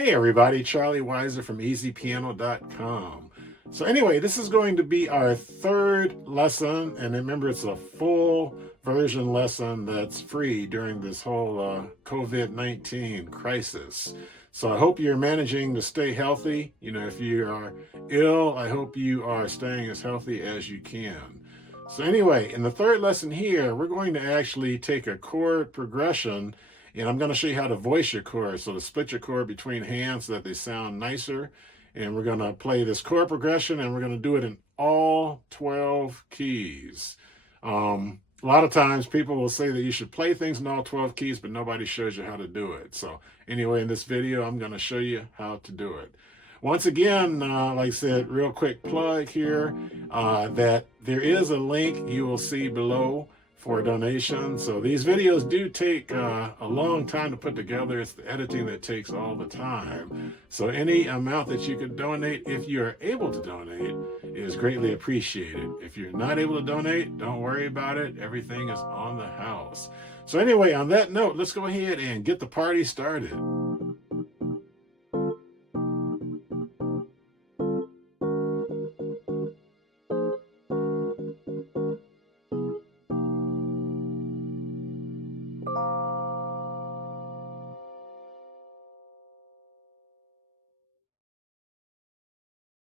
Hey everybody, Charley Wyser from EasyPiano.com. So anyway, this is going to be our third lesson, and remember it's a full version lesson that's free during this whole COVID-19 crisis. So I hope you're managing to stay healthy. You know, if you are ill, I hope you are staying as healthy as you can. So anyway, in the third lesson here, we're going to actually take a chord progression, and I'm going to show you how to voice your chords. So to split your chord between hands so that they sound nicer. And we're going to play this chord progression, and we're going to do it in all 12 keys. A lot of times people will say that you should play things in all 12 keys, but nobody shows you how to do it. So anyway, in this video, I'm going to show you how to do it. Once again, like I said, real quick plug here, that there is a link you will see below for a donation. So these videos do take a long time to put together. It's the editing that takes all the time. So any amount that you could donate, if you are able to donate, is greatly appreciated. If you're not able to donate, don't worry about it. Everything is on the house. So anyway, on that note, let's go ahead and get the party started.